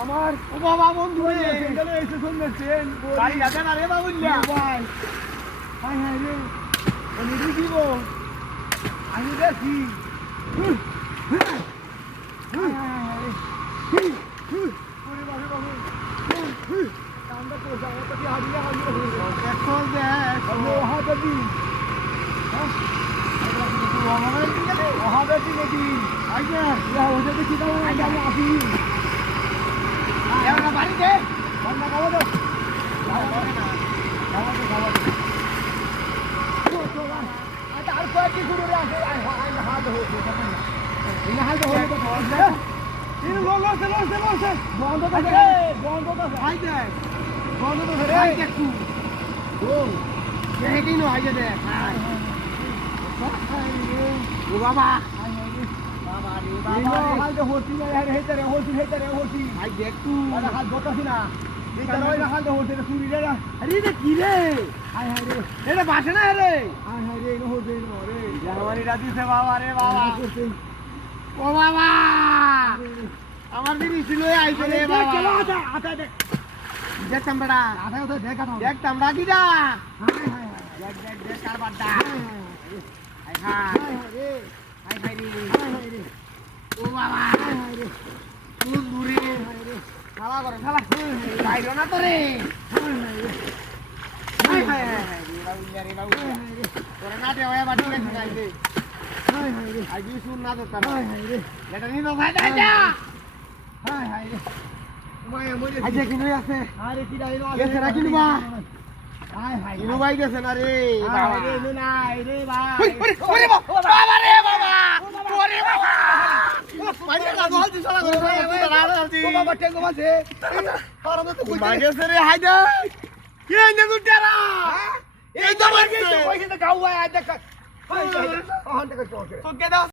আমার ও বাবা বন্ধু এসে শুনছেন বাড়ি যাবে না রে বাবুল্লা ভাই হাই হাই রে আমি দিব আমি দেখি বাড়িতে খাওয়া দাও আর কয়েকটি শুরু আছে বন্ধ বাবা বাসে না রে দিছে বাবা রে বাবা ও বাবা আমার দিদি ছিল আইছে রে বাবা দেখতাম বেড়া দেখতাম রাখিদা দেখ কার বাড্ডা হাই হাই হাই রে ও বাবা কোন দূরে খালা করে খালা বাইরো না তো রে হাই হাই হাই রে বাবু তোরে না দেওয়া বাড়ি গেছে গাইতে হাই হাই রে আজ শুন না তো তার হাই হাই রে এটা নিনো ভাই যা হাই হাই রে মায়া মরে আজ কিনো আছে আরে কি ডাইনো আছে গেছে রাখি নিবা হাই হাই ইনো ভাই গেছে না রে বাবা রে ইনো নাই রে ভাই ওরে বাবা রে বাবা ওরে বাবা মাইরে না দল দিছ না করে ও বাবা টেঙ্গো মাঝে আর তো কই মাগেছে রে হাইদা কে নে দুটেরা এই তো মারছে কইছে তো গাও আয় দেখ হাই হাই ওহন থেকে চোকে তো কে দাও